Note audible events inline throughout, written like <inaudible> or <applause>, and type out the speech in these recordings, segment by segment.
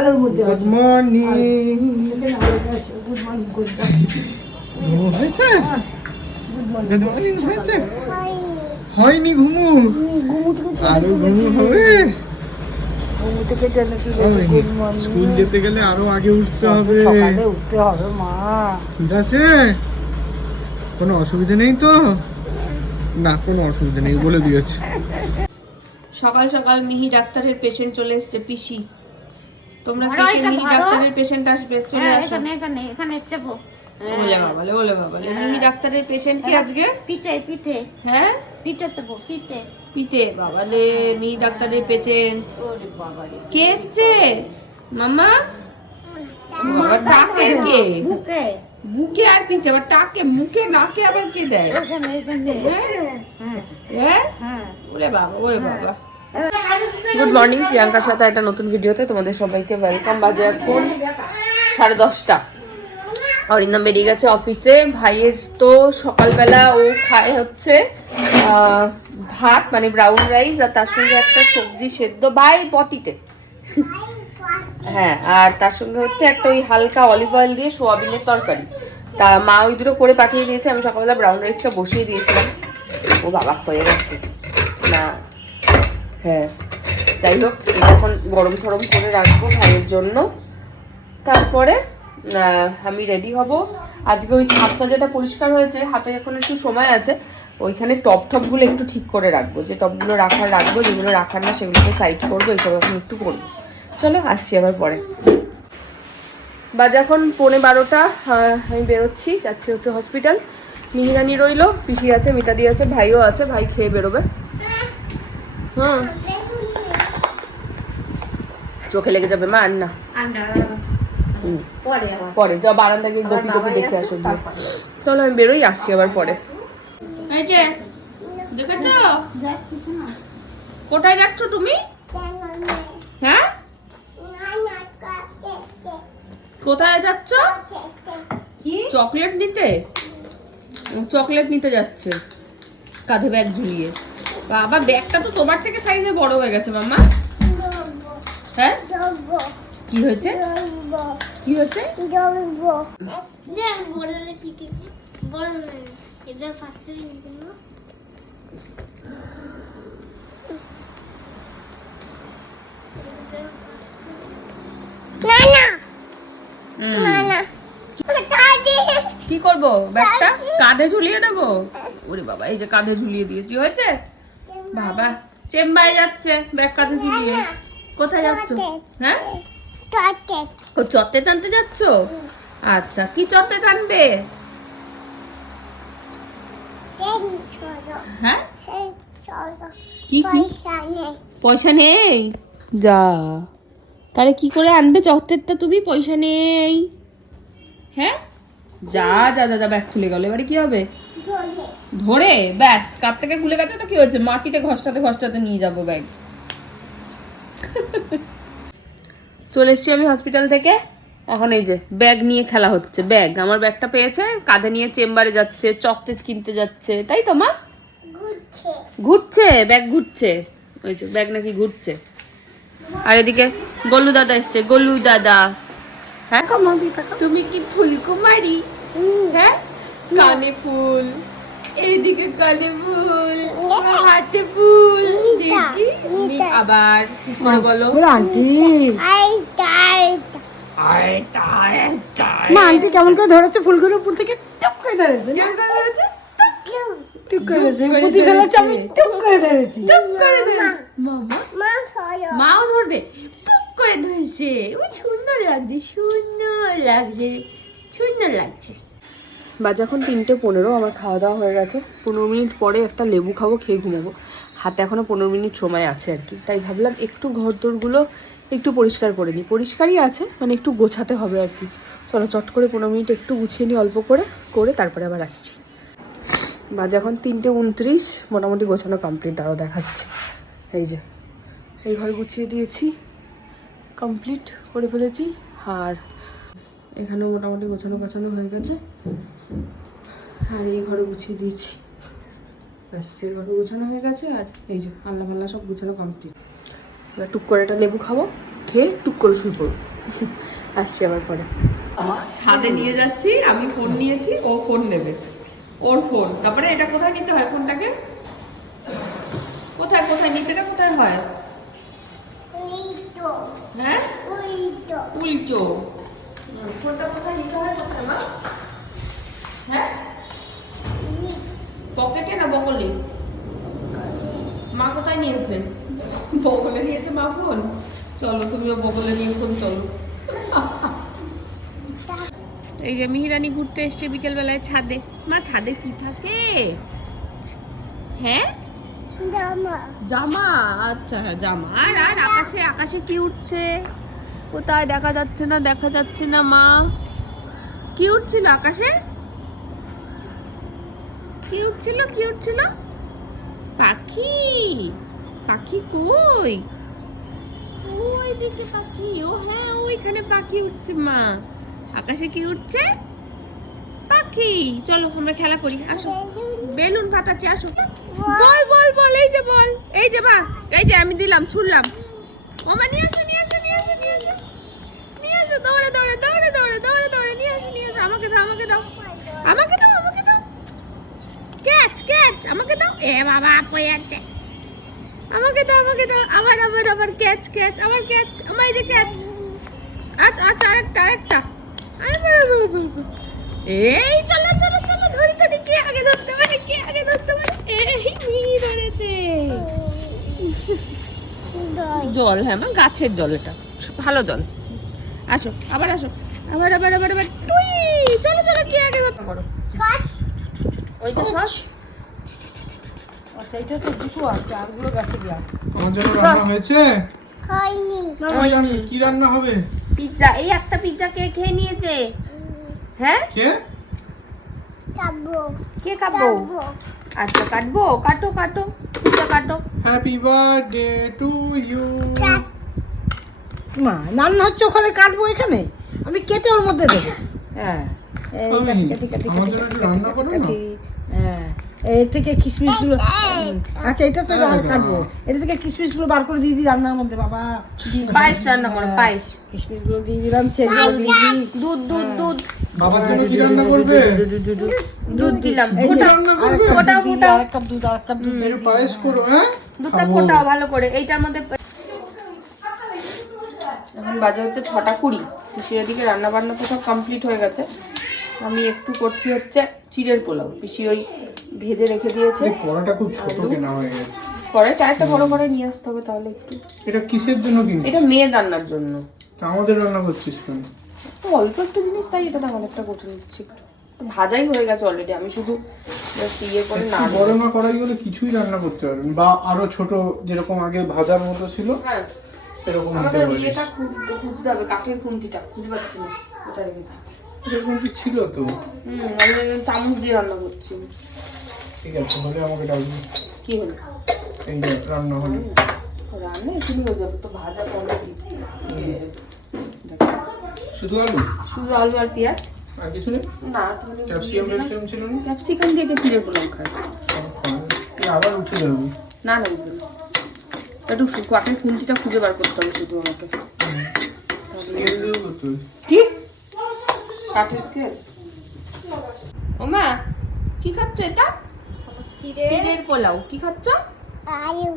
আলোর মধ্যে good morning good morning good হয়েছে? গুড মর্নিং হয়েছে? হয়নি। ঘুমু আরও ঘুমু হবে? মর্নিং স্কুল যেতে গেলে আরও আগে উঠতে হবে। উঠতে হবে মা। ঠিক আছে? কোনো অসুবিধা নেই তো? না কোনো অসুবিধা নেই বলে দিয়েছে। সকাল সকাল মিহি ডাক্তারের পেশেন্ট চলে এসেছে পিসি। তোমরা। ডাক্তারের পেশেন্ট আসবে চলে হ্যাঁ আসো। এখানে এখানে এখানে চেপো ওলে বাবালে ওলে বাবালে মিহি ডাক্তারের পেশেন্ট কি আজকে? পিঠে পিঠে। হ্যাঁ? পিঠে। চেপো পিঠে পিতে বাবালে মিহি ডাক্তারের পেশেন্ট ওরে বাবা রে। কে এসছে? মামা বাবা টাকে কে? বুকে। বুকে আর পিতে আবার টাকে মুখে নাকে আবার কে দেয়? এখানে এখানে। হ্যাঁ? হ্যাঁ। হ্যাঁ? হ্যাঁ। ওরে বাবা ওরে বাবা। গুড মর্নিং প্রিয়াঙ্কার সাথে একটা নতুন ভিডিওতে তোমাদের সবাইকে ওয়েলকাম বাজে এখন সাড়ে দশটা। অরিন্দম বেরিয়ে গেছে অফিসে ভাইয়ের তো সকালবেলা ও খায় হচ্ছে ভাত মানে ব্রাউন রাইস আর তার সঙ্গে একটা সবজি সেদ্ধ ভাই পটিতে হ্যাঁ আর তার সঙ্গে হচ্ছে একটা ওই হালকা অলিভ অয়েল দিয়ে সোয়াবিনের তরকারি। তা মা ওই দুটো করে পাঠিয়ে দিয়েছে, আমি সকালবেলা ব্রাউন রাইসটা বসিয়ে দিয়েছিলাম। ও বাবা, হয়ে গেছে। না হ্যাঁ। যাই হোক এটা এখন গরম গরম করে রাখব ভাইয়ের জন্য। তারপরে আমি রেডি হব। আজকে ওই ছাদটা যেটা পরিষ্কার হয়েছে, হাতে এখন একটু সময় আছে, ওইখানে টপ টপগুলো একটু ঠিক করে রাখব। যে টপগুলো রাখার রাখব, যেগুলো রাখার না, সেগুলোকে সাইড করব এইসব এখন একটু করব। চলো, আসছি আবার পরে। বাজে এখন পৌনে বারোটা আমি বেরোচ্ছি, যাচ্ছি হচ্ছে হসপিটাল মিহিরানি রইল, পিসি আছে, মিতাদি আছে, ভাইও আছে, ভাই খেয়ে বেরোবে। হুম। চোখে লেগে যাবে মা আর না। হুম, পরে যা বারান্দা গিয়ে গপি টপি দেখে আসো চলো আমি বেরোই আসছি আবার পরে। এই যে দেখেছ? কোথায় যাচ্ছ তুমি? হ্যাঁ? কোথায় যাচ্ছ? চকলেট নিতে? চকলেট নিতে যাচ্ছে। কাঁধে ব্যাগ ঝুলিয়ে। বাবা ব্যাগটা তো তোমার থেকে সাইজে বড় হয়ে গেছে মামা হ্যাঁ? কি হয়েছে? কি হয়েছে? কি করব? ব্যাগটা কাঁধে ঝুলিয়ে দেবো? ওরে বাবা এই যে কাঁধে ঝুলিয়ে দিয়েছি হয়েছে? বাবা চেম্বারে যাচ্ছে ব্যাগ কাঁধে ঝুলিয়ে কোথায় যাচ্ছ? হ্যাঁ? ও চত্তে টানতে যাচ্ছ? আচ্ছা কি চত্তে টানবে? হ্যাঁ? কি পয়সা নেই? যা। তাহলে কি করে আনবে? চত্তেরটা তুমি, পয়সা নেই। হ্যাঁ? যা যা যা, ব্যাগ খুলে গেল। এবারে কি হবে? ধরে ব্যাস কাপ থেকে খুলে গেছে তো কি হয়েছে? মাটিতে ঘষটাতে ঘষটাতে নিয়ে যাব ব্যাগ। চলে এসেছি আমি হসপিটাল থেকে। এখন এই যে ব্যাগ নিয়ে খেলা হচ্ছে ব্যাগ। আমার ব্যাগটা পেয়েছে কাঁধে নিয়ে চেম্বারে যাচ্ছে চকলেট কিনতে যাচ্ছে। তাই তো মা? ঘুরছে। ব্যাগ ঘুরছে। ওই যে ব্যাগ নাকি ঘুরছে। আর এদিকে গল্লু দাদা এসছে। গলু দাদা। হ্যাঁ তুমি কি ফুল ফুলকুমারি হ্যাঁ? কানে ফুল। এইদিকে কানে ফুল হাতে ফুল। দেখি আবার বলো। আন্টি। মা আন্টি কেমন করে ধরেছে ফুলগুলো? উপর থেকে টুপ করে ধরেছে কেমন করে ধরেছে? টুপ করে ধরেছে পুঁতি ফেলেছে আমি টুপ করে ধরেছি। টুপ করে ধরে। মামা মাও ধরবে? করে ধরেছে। ও সুন্দর লাগছে সুন্দর লাগছে সুন্দর লাগছে। বাজে এখন তিনটে পনেরো আমার খাওয়া দাওয়া হয়ে গেছে, পনেরো মিনিট পরে একটা লেবু খাব, খেয়ে ঘুমাবো। হাতে এখনও পনেরো মিনিট সময় আছে আর কি। তাই ভাবলাম একটু ঘর দোরগুলো একটু পরিষ্কার করে নিই। পরিষ্কারই আছে মানে একটু গোছাতে হবে আর কি। চলো, চট করে পনেরো মিনিট একটু গুছিয়ে নিই, অল্প করে করে তারপরে আবার আসছি। বাজে এখন তিনটে উনত্রিশ, মোটামুটি গোছানো কমপ্লিট আরও দেখাচ্ছে। এই যে, এই ঘর গুছিয়ে দিয়েছি কমপ্লিট করে ফেলেছি, আর এখানেও মোটামুটি গোছানো গোছানো হয়ে গেছে। আর এই ঘরে গুছিয়ে দিয়েছি। ব্যাস এই ঘরে গোছানো হয়ে গেছে আর এই যে আল্লাহ পাল্লা সব গোছানো কমপ্লিট এবার টুক করে একটা লেবু খাব খেয়ে টুক করে শুরু করব আসছি আবার পরে। ছাদে নিয়ে যাচ্ছি আমি ফোন নিয়েছি ও ফোন নেবে। ওর ফোন তারপরে এটা কোথায় নিতে হয় ফোনটাকে কোথায় কোথায় নিতে নিতেটা কোথায় হয়? হ্যাঁ? উল্টো। ফোনটা কোথায় নিতে হয় কোথায় মা? হ্যাঁ? পকেটে না বকলে? মা কোথায় নিয়েছে? বকলে নিয়েছে মা ফোন? চলো তুমিও বকলে নিয়ে ফোন চলো। এই যে মিহিরানি ঘুরতে এসছে বিকেল বেলায় ছাদে। মা ছাদে কি থাকে? হ্যাঁ? জামা? আচ্ছা জামা। আর আর আকাশে আকাশে কি উঠছে? কোথায় দেখা যাচ্ছে না দেখা যাচ্ছে না মা। কি উঠছিল আকাশে? কি উঠছিল কি উঠছিল পাখি? পাখি কই? ওই দিকে পাখি, ও হ্যাঁ ওইখানে পাখি উঠছে মা। আকাশে কি উঠছে? পাখি। চলো, আমরা খেলা করি, আসো। বেলুন ফাটাচ্ছি আসো। বল বল বল, এই যে বল, এই যে মা এই যে আমি দিলাম, ছুড়লাম। ওমা নিয়ে আসো নিয়ে আসো নিয়ে আসো নিয়ে আসো। নিয়ে আসো দৌড়ে দৌড়ে দৌড়ে দৌড়ে দৌড়ে দৌড়ে, নিয়ে আসো নিয়ে আসো। আমাকে দাও আমাকে দাও। আমাকে দাও। ক্যাচ ক্যাচ আমাকে দাও। এ বাবা পড়ে যাচ্ছে আমাকে দাও আমাকে দাও। আবার আবার আবার ক্যাচ ক্যাচ আবার ক্যাচ আমার এই যে ক্যাচ আচ্ছা আচ্ছা আরেকটা আরেকটা। এই চলো চলো চলো ধরি ধরি কে আগে ধরতে পারে? কে আগে ধরতে পারে? এই মিহি ধরেছে। জল হ্যাঁ মা গাছের জল এটা। ভালো জল। আসো আবার আসো। আবার আবার আবার আবার। টুই! চলো চলো কে আগে ধরতে পারো? ওই তো সস? আচ্ছা এটা তো দুটো আছে আরগুলো গাছে গিয়া তোমার জন্য রান্না হয়েছে? না কি কি রান্না হবে? পিৎজা এই একটা পিৎজা কে খেয়ে নিয়েছে? হ্যাঁ? কে? কে কাটবো? আচ্ছা কাটবো? কাটো কাটো পিৎজা কাটো। হ্যাপি বার্থডে টু ইউ মা রান্না হচ্ছে ওখানে কাটবো এখানে? আমি কেটে ওর মধ্যে দেবো। হ্যাঁ। করো না? কাটি। হ্যাঁ। এই থেকে কিশমিশ আচ্ছা এটা তো হ্যাঁ, আর কাটবো এটা থেকে কিশমিশ বার করে দিয়ে দিই রান্নার মধ্যে বাবা। পায়েস রান্না করো পায়েস। কিশমিশগুলো দিয়ে দিলাম দিয়ে দুধ দুধ দুধ। বাবার জন্য কি রান্না করবে? দুধ দিলাম। ফোটাও, দুধ ফোটাও। আরেক কাপ দুধ কাপ পায়েস করো হ্যাঁ? দুধটা ফোটাও ভালো করে। এইটার মধ্যে এখন বাজে হচ্ছে ছটা কুড়ি। পিসির এদিকে রান্না বান্না তো সব কমপ্লিট হয়ে গেছে। আমি একটু করছি হচ্ছে চিড়ের পোলাও। পিসি ওই ভেজে রেখে দিয়েছে। কড়াটা খুব ছোট কেনা হয়ে গেছে। পরে চারটা বড় করে নিয়ে আসতে হবে তাহলে একটু। এটা কিসের জন্য কিনছিস? এটা মেয়ে রান্নার জন্য। আমাদের রান্না করছিস কেন? তো অল্প একটু জিনিস তাই এটা আমাদের একটা করতে নিচ্ছি একটু। ভাজাই হয়ে গেছে অলরেডি আমি শুধু just ইয়ে করে না একটু না কড়াই হলে কিছুই রান্না করতে পারবেন বা আরও ছোট যেরকম আগে ভাজার মতো ছিল। হ্যাঁ। সেরকম আমাদের ইয়েটা খুঁজতে খুঁজতে হবে কাঠের খুন্তিটা খুঁজে পাচ্ছি না কোথায় রেখেছি এরকম কি ছিল তো। হুম আমি চামচ দিয়ে রান্না করছি। ঠিক আছে হলে আমাকে ডাকবি কি হলো? এই যে রান্না হলে। রান্না হয়ে যাবে তো ভাজা অলরেডি শুধু আলু? শুধু আলু আর পেঁয়াজ? আর কিছু নেই? না ক্যাপসিকাম ট্যাপসিকাম ছিল না? ক্যাপসিকাম দিয়ে চিড়ের পোলাও খাই। আবার উঠে যাবে। না না। একটু শু- কাঠের খুন্তিটা খুঁজে বার করতে হবে শুধু আমাকে। কি? কাঠের স্কেল ও মা কি খাচ্ছ এটা? চিড়ের পোলাও। কি খাচ্ছ? আলু।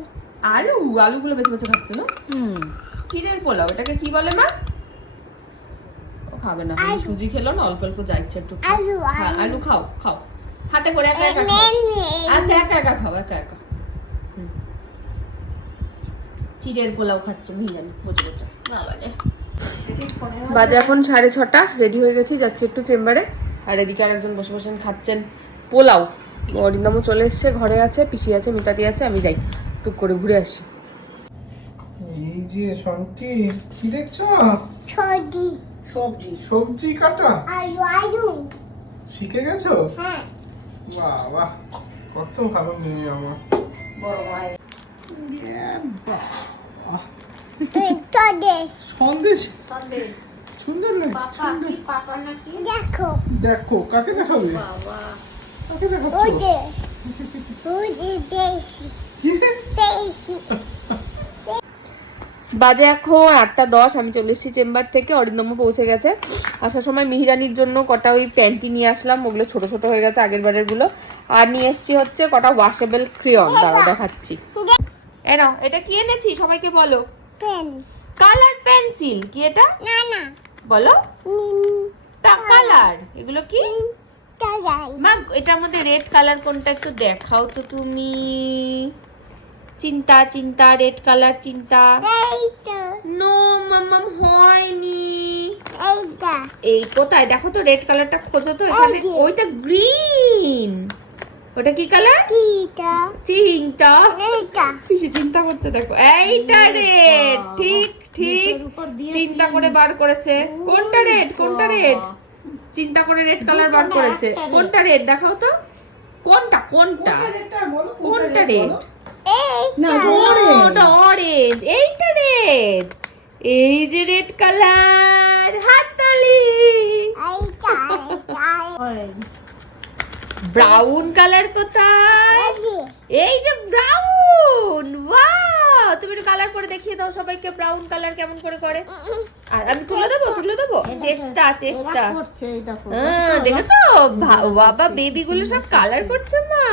আলু? আলুগুলো বেছে বেছে খাচ্ছে না? হুম। চিড়ের পোলাও এটাকে কি বলে মা? ও খাবে না সুজি খেলো না অল্প অল্প যা ইচ্ছা একটু হ্যাঁ, আলু। খাও খাও। হাতে করে একা একা খাও। আচ্ছা একা একা খাও একা একা চিড়ের পোলাও খাচ্ছে মিজানি বুঝে বুঝে। বাজে এখন সাড়ে ছটা রেডি হয়ে গেছি যাচ্ছি একটু চেম্বারে। আর এদিকে আরেকজন বসে বসে খাচ্ছেন পোলাও। অরিন্দমও চলে এসছে ঘরে আছে পিসি আছে মিতাদি আছে আমি যাই টুক করে ঘুরে আসি। এই যে শান্তি কি দেখছ? সবজি। সবজি কাটা? আলু আলু। শিখে গেছো? হ্যাঁ। বাহ বাহ কত ভালো মেয়ে আমার। বড় মায়ের সন্দেশ। সুন্দর লাগছে দেখো। দেখো কাকে দেখাবে? কাকে দেখাচ্ছ? ওজে ওজে বেশি কি? বেশি বাজে এখন আটটা দশ আমি চলে এসেছি চেম্বার থেকে অরিন্দম পৌঁছে গেছে। আসার সময় মিহিরানির জন্য কটা ওই প্যান্টি নিয়ে আসলাম ওগুলো ছোট ছোট হয়ে গেছে আগের বারেরগুলো আর নিয়ে এসেছি হচ্ছে কটা ওয়াশেবল ক্রিয়ন দাঁড়া দেখাচ্ছি। এ নাও এটা কি এনেছি? সবাইকে বলো। পেন। কালার পেন্সিল কি এটা? না না। বলো। নিন কালার এগুলো কি? মা এটার মধ্যে রেড কালার কোনটা একটু দেখাও তো তুমি। চিন্তা চিন্তা রেড কালার চিন্তা। নো মামাম হয়নি। এই কোথায়? দেখো তো রেড কালারটা খোঁজো তো এখানে ওইটা গ্রিন। ওটা কি কালার কিটা চিন্তা এইটা পিসি চিন্তা করছে দেখো। এইটা রেড ঠিক ঠিক। চিন্তা করে বার করেছে। কোনটা রেড কোনটা রেড চিন্তা করে রেড কালার বার করেছে। কোনটা রেড দেখাও তো। কোনটা? কোনটা? কোনটা রেড এই না ওটা অরেঞ্জ এইটা রেড এই যে রেড কালার হাততালি। এইটা এইটা ব্রাউন কালার কোথায়? এই যে ব্রাউন ওয়াও তুমি একটু কালার করে দেখিয়ে দাও সবাইকে ব্রাউন কালার কেমন করে করে। আর আমি তুলে দেবো তুলে দেবো? চেষ্টা চেষ্টা। করছে এই দেখো। হ্যাঁ দেখেছ? বাবা বেবি গুলো সব কালার করছে মা।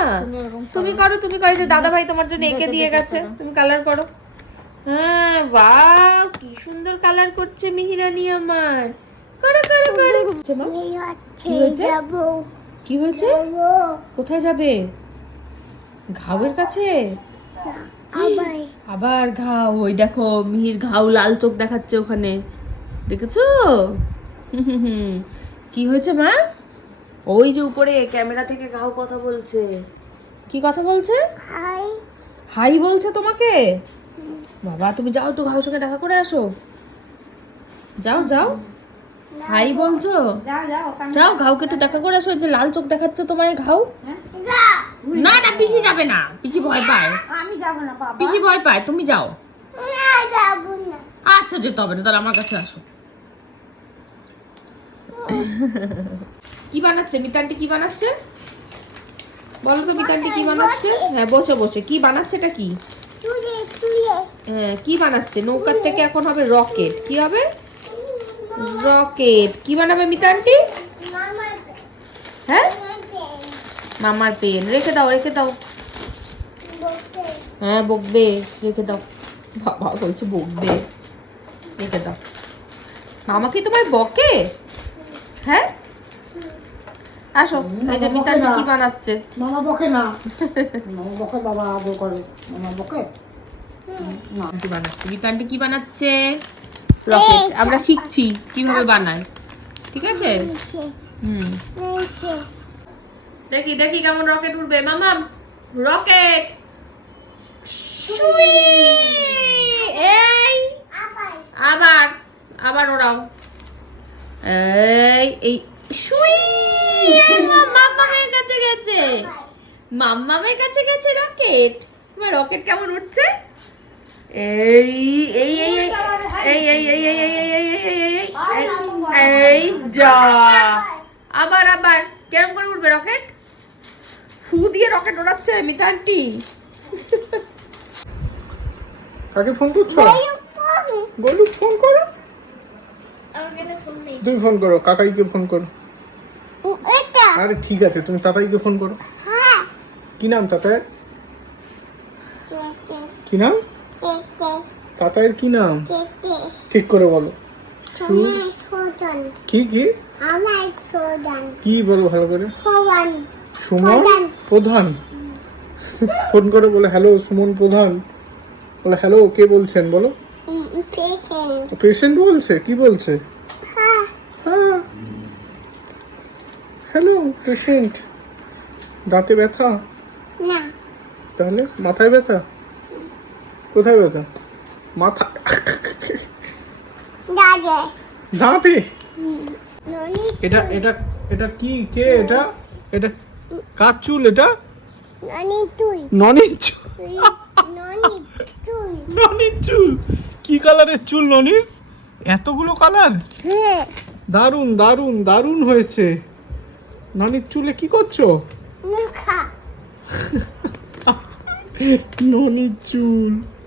তুমি করো তুমি করো যে দাদা ভাই তোমার জন্য এঁকে দিয়ে গেছে। তুমি কালার করো। হ্যাঁ বাহ কি সুন্দর কালার করছে মিহিরানি আমার। করো করো করো। কি হচ্ছে যাব। কি হয়েছে? কোথায় যাবে? ঘাওয়ের কাছে? আবার। ঘাও ওই দেখো মিহির ঘাউ লাল চোখ দেখাচ্ছে ওখানে। দেখেছ। <laughs> কি হয়েছে মা? ওই যে উপরে ক্যামেরা থেকে ঘাও কথা বলছে। কি কথা বলছে? হাই। হাই বলছে তোমাকে? বাবা তুমি যাও একটু ঘাওর সঙ্গে দেখা করে আসো। যাও যাও। হাই বলছো? যাও ঘাওকে একটু দেখা করে আসো যে লাল চোখ দেখাচ্ছে তোমায় ঘাও যা না না পিসি যাবে না পিসি ভয় পায়। আমি যাব না বাবা। পিসি ভয় পায় তুমি যাও। না যাব না। আচ্ছা যেতে হবে না তাহলে আমার কাছে আসো। কি বানাচ্ছে? মিতানটি কি বানাচ্ছে? বলো তো মিতানটি কি বানাচ্ছে? হ্যাঁ বসে বসে। কি বানাচ্ছে এটা কি? হ্যাঁ কি বানাচ্ছে? নৌকার থেকে এখন হবে রকেট। কি হবে? রকেট কি বানাবে মিতানটি মামা হ্যাঁ? মামার পেন। রেখে দাও রেখে দাও। হ্যাঁ বকবে। রেখে দাও। বাবা বলছে বকবে। রেখে দাও। মামা কি তোমার বকে? হ্যাঁ? আসো এই যে মিতালি কি বানাচ্ছে? মামা বকে না। <laughs> মামা বকে বাবা আদর করে। মামা বকে? না। কি বানাচ্ছে? মিতান্টি কি বানাচ্ছে? রকেট। আমরা শিখছি কীভাবে বানায় ঠিক আছে? দেখি দেখি কেমন রকেট উঠবে। মামাম রকেট! এই! আবার আবার ওরাও এই এই সুই মাম্মামের কাছে গেছে। মাম্মামের কাছে গেছে রকেট। তোমার রকেট কেমন উঠছে? এই এই এই এই এই এই এই এই এই এই এই এই এই এই এই যা আবার আবার কেরম করে উঠবে রকেট ফু দিয়ে রকেট ওড়াচ্ছে মিতান্টি কাকে ফোন করছ বলু ফোন করো তুমি ফোন করো কাকাইকে ফোন করো আরে ঠিক আছে তুমি তাতাইকে ফোন করো হ্যাঁ কি নাম কেটে কি নাম তাতাইয়ের কি নাম? ঠিক করে বলো। কি কি? কি বলো ভালো করে? সুমন। প্রধান। ফোন করে বলে হ্যালো সুমন প্রধান। বলে হ্যালো কে বলছেন বলো? পেশেন্ট পেশেন্ট বলছে? কি বলছে? হ্যাঁ। হ্যাঁ। হ্যালো পেশেন্ট দাঁতে ব্যথা? না। তাহলে মাথায় ব্যথা? কোথায় ব্যথা মাথা দাঁতে ননি এটা এটা এটা কি? কে এটা? এটা কার চুল এটা? ননি চুল। ননি তুই ননির চুল। কি কালারের চুল ননির? এতগুলো কালার? হ্যাঁ। দারুণ দারুণ দারুণ হয়েছে। ননির চুলে কি করছ? ননির চুল। ননি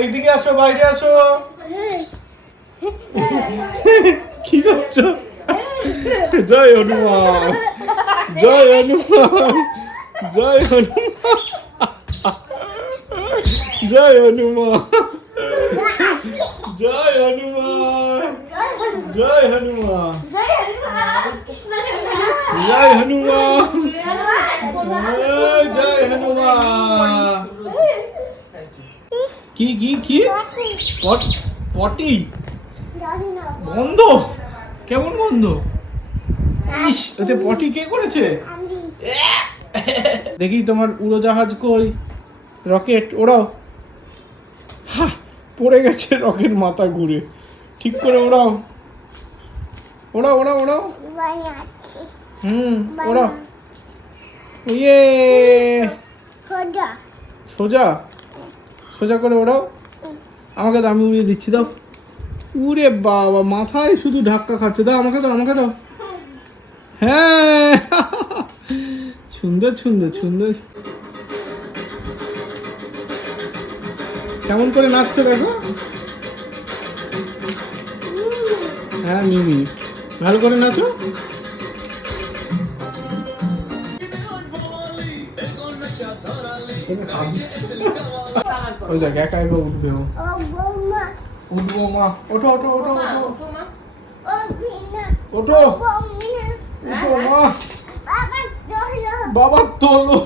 এইদিকে আসো বাইরে আসো। কি করছ? জয় হনুমান জয় হনুমান জয় হনুমান জয় হনুমান জয় হনুমান জয় হনুমান জয় হনুমান এই, জয় হনুমান। কি কি কি? পট- বন্ধ? কেমন বন্ধ? ইস, এতে পটি কে করেছে? দেখি তোমার উড়োজাহাজ কই? রকেট ওড়াও হা, পড়ে গেছে রকেট মাথা ঘুরে। ঠিক করে ওড়াও। ওড়াও ওড়াও ওড়াও। হুম, ওড়াও। ইয়ে। খোদা সোজা? সোজা করে ওড়াও। আমাকে দাও আমি উড়িয়ে দিচ্ছি দাও। উড়ে বাবা মাথায় শুধু ধাক্কা খাচ্ছে। দাও আমাকে দাও আমাকে দাও। হ্যাঁ। সুন্দর সুন্দর সুন্দর। কেমন করে নাচছে দেখো। হ্যাঁ মিমি। ভালো করে নাচো। ওই দেখ একা একা উঠবে ও। ও উঠবো মা। ওঠো ওঠো ওঠো ওঠো। ওঠো। ওঠো মা। বাবা তোলো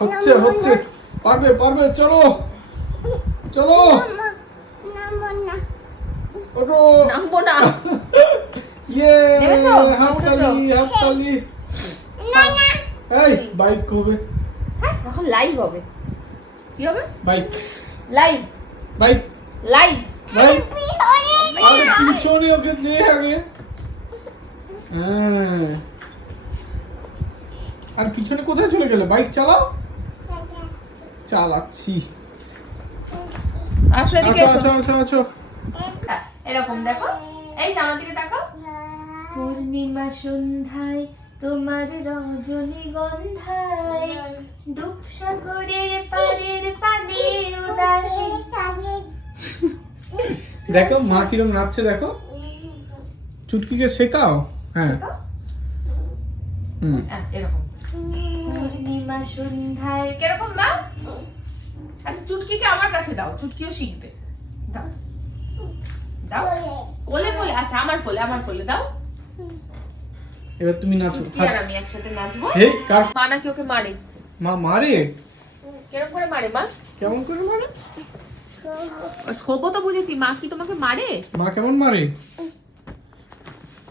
হচ্ছে হচ্ছে। পারবে পারবে চলো। চলো। ওঠো। নামবো না। ইয়ে? হাততালি হাততালি। না না। এই বাইক হবে হ্যাঁ এখন লাইভ হবে। কি হবে? Bike live bike live bike পিছনে আরে পিছনে ওকে দে আগে হ্যাঁ। আর পিছনে কোথায় চলে গেলে? বাইক চালাও? চালাচ্ছি। আসো এদিকে আচ্ছা এসো আচ্ছা আচ্ছা আচ্ছা। হ্যাঁ, এরকম দেখো। এই আমার দিকে তাকাও। পূর্ণিমা সন্ধ্যায় তোমার রজনী গন্ধায় ডুব সাগরের পাড়ের পানে উদাসী দেখো মা কিরম নাচছে দেখো। চুটকিকে শেখাও হ্যাঁ। হুম। আহ, এরকম। পূর্ণিমা সন্ধ্যায় কীরকম মা? আচ্ছা চুটকিকে আমার কাছে দাও চুটকিও শিখবে। দাও। দাও। কোলে কোলে আচ্ছা আমার কোলে আমার কোলে দাও। এবার তুমি নাচো আর আমি একসাথে নাচবো। হে কার মা নাকি ওকে মারে? মা মারে? কীরকম করে মারে মা? কেমন করে মারে? শোবো তো বুঝেছি মা কি তোমাকে মারে? মা কেমন মারে?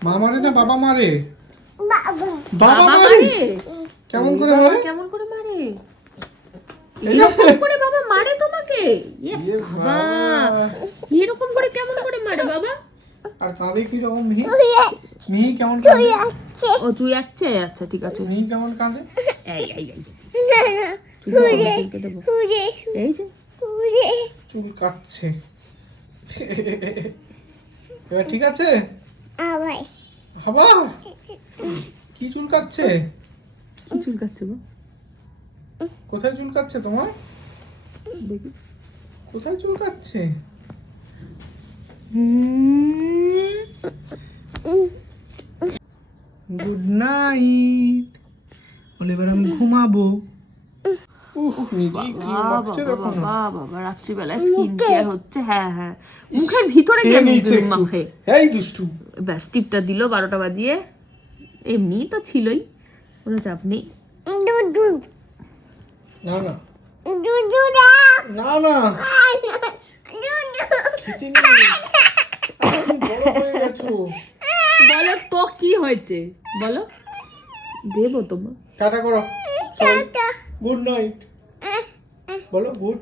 মা মারে না বাবা মারে? বাবা। বাবা মারে? কেমন করে মারে? কেমন করে মারে? এরকম করে বাবা মারে তোমাকে? ইয়ে ইয়ে বাবা। এরকম করে কেমন করে মারে বাবা? আর কাঁদে কি রকম মিহি? মিহি কেমন কাঁদে ও তুই যাচ্ছে আচ্ছা ঠিক আছে। মিহি কেমন কাঁদে এই এই এই এই যে চুল এবার ঠিক আছে আবার আবার কি চুল কাচ্ছে কি চুলকাচ্ছে গো কোথায় চুল কাচ্ছে তোমার দেখি কোথায় চুল কাচ্ছে গুড নাইট বলে এবার আমি ঘুমাবো। বাবা বাবা রাত্রিবেলায় স্কিন কেয়ার হচ্ছে হ্যাঁ হ্যাঁ। মুখের ভিতরে গিয়ে মুখ এই দুষ্টু। ব্যাস টিপটা দিল বারোটা বাজিয়ে। এমনি তো ছিলই কোনো চাপ নেই। না না। না না। বলো তো কি হয়েছে? বলো। দেবো তোমার টাটা করো। টাটা। Good night. বলো গুড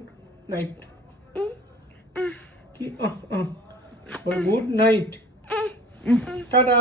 নাইট। কি। বলো গুড নাইট। টাটা।